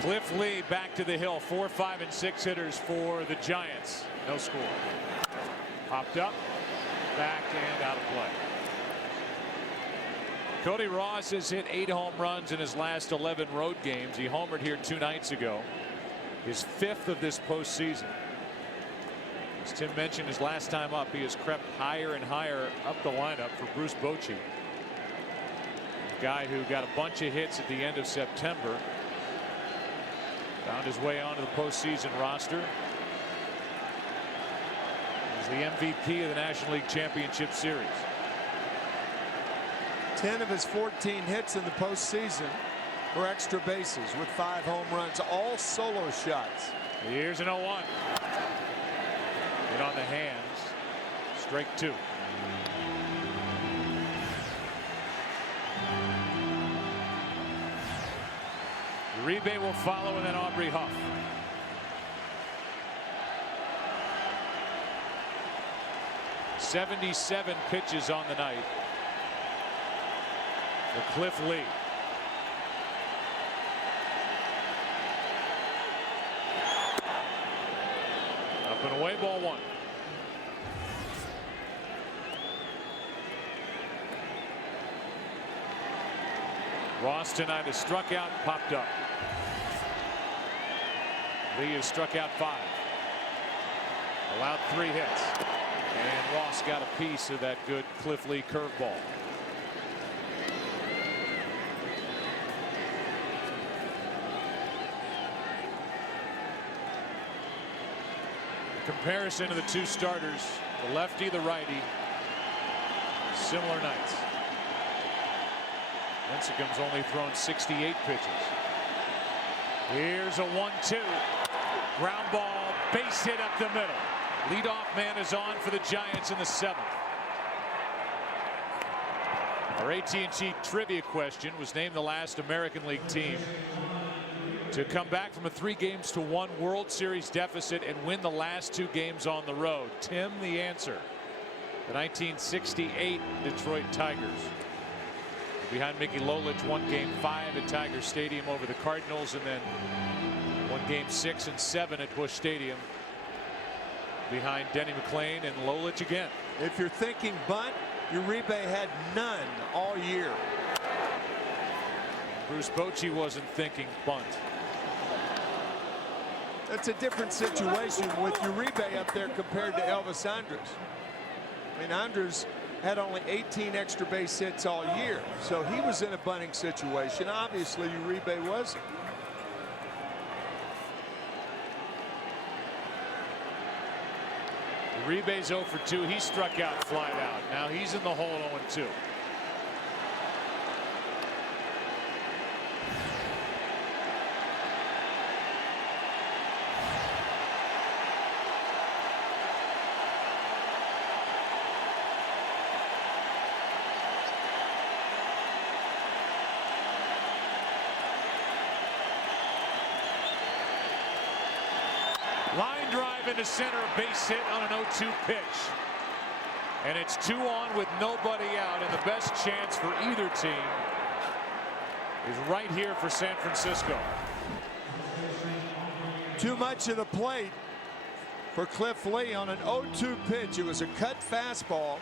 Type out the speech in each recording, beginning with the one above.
Cliff Lee back to the hill. 4, 5, and 6 hitters for the Giants. No score. Popped up, back, and out of play. Cody Ross has hit 8 home runs in his last 11 road games. He homered here 2 nights ago. His 5th of this postseason. As Tim mentioned, his last time up, he has crept higher and higher up the lineup for Bruce Bochy. A guy who got a bunch of hits at the end of September. Found his way onto the postseason roster. He's the MVP of the National League Championship Series. 10 of his 14 hits in the postseason were extra bases with 5 home runs, all solo shots. Here's an 0-1. Hit on the hands. Strike 2. Uribe will follow, and then Aubrey Huff. .77 pitches on the night for Cliff Lee. Up and away, ball 1. Ross tonight has struck out, popped up. Lee has struck out 5. Allowed 3 hits. And Ross got a piece of that good Cliff Lee curveball. Comparison to the 2 starters, the lefty, the righty, similar nights. Lincecum's only thrown 68 pitches. Here's a 1-2. Ground ball, base hit up the middle. Leadoff man is on for the Giants in the 7th. Our AT&T trivia question: was named the last American League team to come back from a 3-1 World Series deficit and win the last 2 games on the road. Tim, the answer: the 1968 Detroit Tigers. Behind Mickey Lolich, won Game 5 at Tiger Stadium over the Cardinals, and then won Game 6 and 7 at Busch Stadium behind Denny McLain and Lolich again. If you're thinking bunt, Uribe had none all year. Bruce Bochy wasn't thinking bunt. That's a different situation with Uribe up there compared to Elvis Andrus. I mean, Andrus had only 18 extra base hits all year, so he was in a bunting situation. Obviously, Uribe wasn't. Uribe's 0 for 2. He struck out, flied out. Now he's in the hole, 0-2. Line drive into center, a base hit on an 0-2 pitch. And it's 2 on with nobody out, and the best chance for either team is right here for San Francisco. Too much of the plate for Cliff Lee on an 0-2 pitch. It was a cut fastball,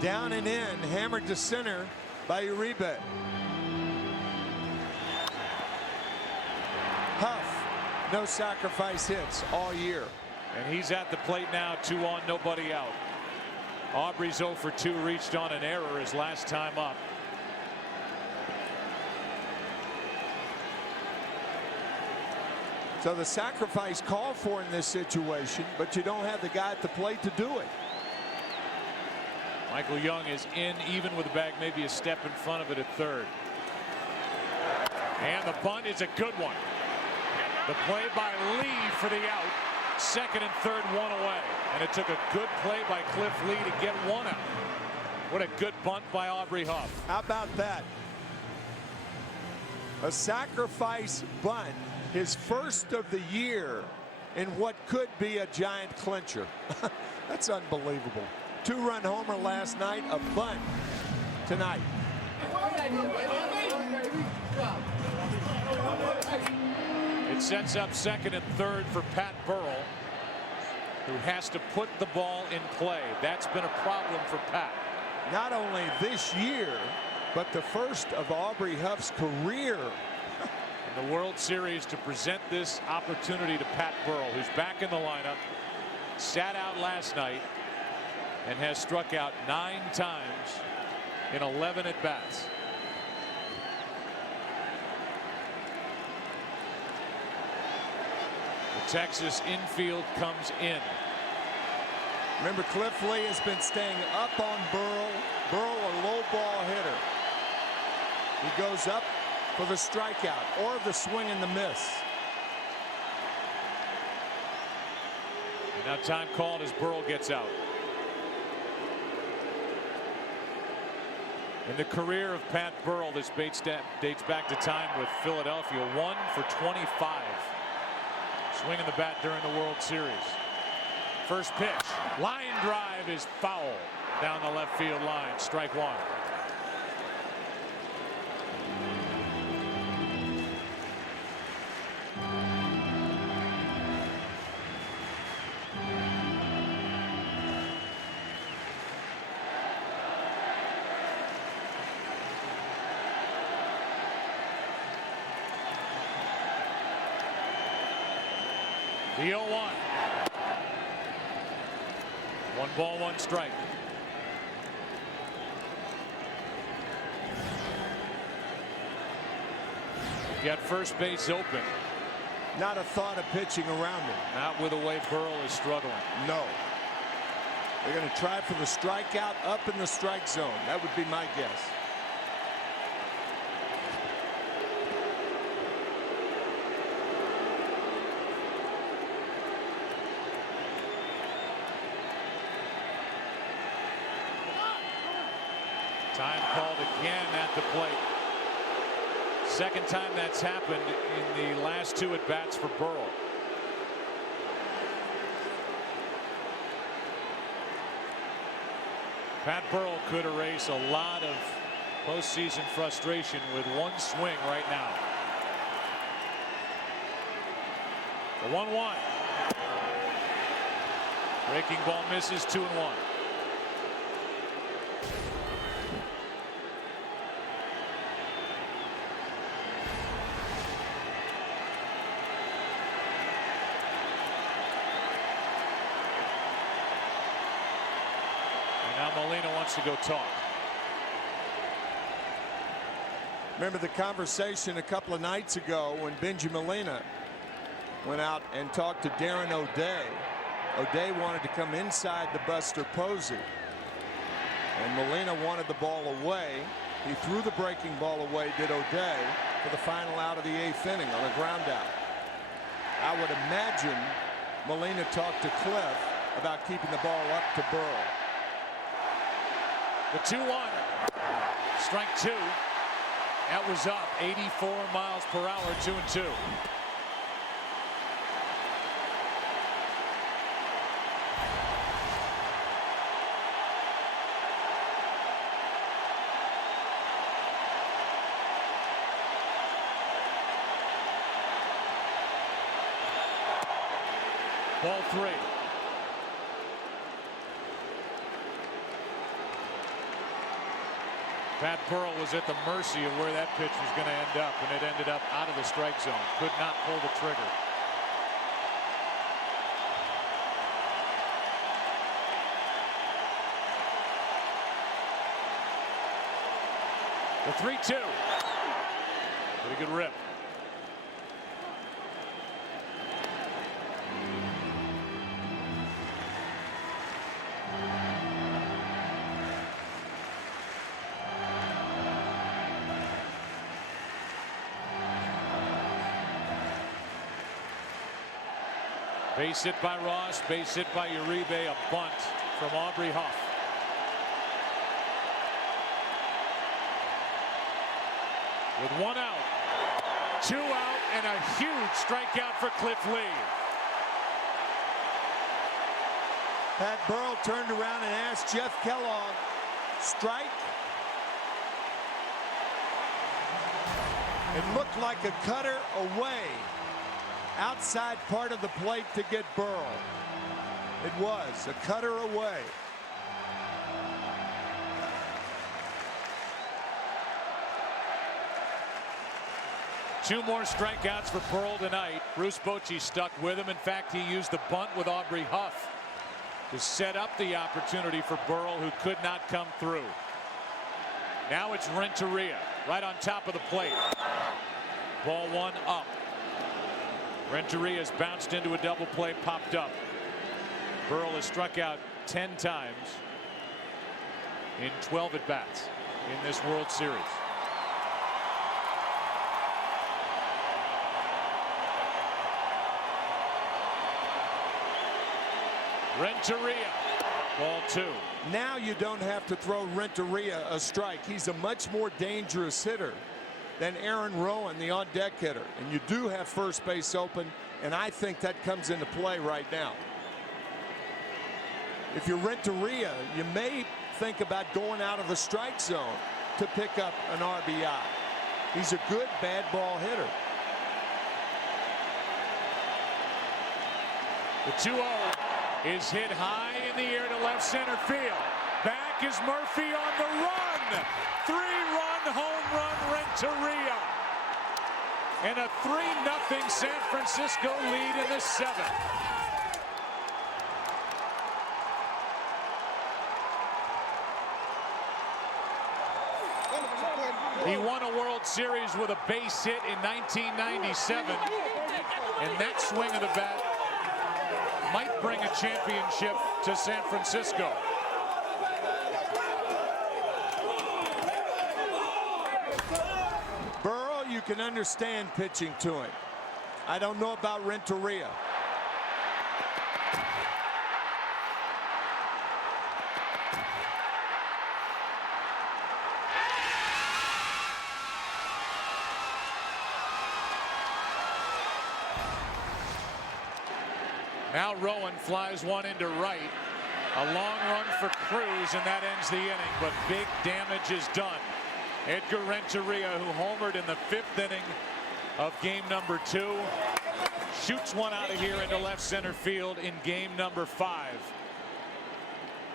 down and in, hammered to center by Uribe. Huff, no sacrifice hits all year. And he's at the plate now, 2 on, nobody out. Aubrey's 0 for 2, reached on an error his last time up. So the sacrifice called for in this situation, but you don't have the guy at the plate to do it. Michael Young is in, even with the bag, maybe a step in front of it at third. And the bunt is a good one. The play by Lee for the out. Second and third, 1 away. And it took a good play by Cliff Lee to get 1 out. What a good bunt by Aubrey Huff. How about that? A sacrifice bunt, his first of the year in what could be a giant clincher. That's unbelievable. 2-run homer last night, a bunt tonight. It sets up second and third for Pat Burrell, who has to put the ball in play. That's been a problem for Pat. Not only this year, but the first of Aubrey Huff's career in the World Series to present this opportunity to Pat Burrell, who's back in the lineup, sat out last night, and has struck out 9 times in 11 at-bats. The Texas infield comes in. Remember, Cliff Lee has been staying up on Burrell. Burrell, a low ball hitter. He goes up for the strikeout or the swing and the miss. And now time called as Burrell gets out. In the career of Pat Burrell, this dates back to time with Philadelphia, 1 for 25. Swinging the bat during the World Series. First pitch, line drive is foul down the left field line. Strike one. The 0-1. 1 ball, 1 strike. Got first base open. Not a thought of pitching around him. Not with the way Burrell is struggling. No. They're going to try for the strikeout up in the strike zone. That would be my guess. Time called again at the plate. Second time that's happened in the last 2 at-bats for Burrell. Pat Burrell could erase a lot of postseason frustration with 1 swing right now. The 1-1. Breaking ball misses, 2-1. Molina wants to go talk. Remember the conversation a couple of nights ago when Benjamin Molina went out and talked to Darren O'Day. O'Day wanted to come inside the Buster Posey, and Molina wanted the ball away. He threw the breaking ball away, did O'Day, for the final out of the 8th inning on a ground out. I would imagine Molina talked to Cliff about keeping the ball up to Burrell. The 2-1. Strike 2. That was up 84 miles per hour, 2-2. Ball 3. Pat Burrell was at the mercy of where that pitch was going to end up, and it ended up out of the strike zone. Could not pull the trigger. The 3-2. Pretty good rip. Base hit by Ross, base hit by Uribe, a bunt from Aubrey Huff. With 1 out, 2 out, and a huge strikeout for Cliff Lee. Pat Burrell turned around and asked Jeff Kellogg, strike? It looked like a cutter away. outside part of the plate to get Burrell. It was a cutter away. Two more strikeouts for Burrell tonight. Bruce Bochy stuck with him. In fact, he used the bunt with Aubrey Huff to set up the opportunity for Burrell, who could not come through. Now it's Renteria right on top of the plate. Ball one up. Renteria's bounced into a double play, popped up. Burrell has struck out 10 times in 12 at-bats in this World Series. Renteria, ball two. Now you don't have to throw Renteria a strike. He's a much more dangerous hitter than Aaron Rowan, the on-deck hitter. And you do have first base open, and I think that comes into play right now. If you're Renteria, you may think about going out of the strike zone to pick up an RBI. He's a good bad ball hitter. The 2-0 is hit high in the air to left center field. Back is Murphy on the run. 3-run home run, Renteria. And a 3-0 San Francisco lead in the 7th. He won a World Series with a base hit in 1997. And that swing of the bat might bring a championship to San Francisco. Burrell, you can understand pitching to him. I don't know about Renteria. Now Rowan flies one into right. A long run for Cruz, and that ends the inning, but big damage is done. Edgar Renteria, who homered in the 5th inning of game number 2, shoots one out of here into left center field in game number 5.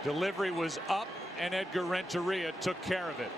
Delivery was up, and Edgar Renteria took care of it.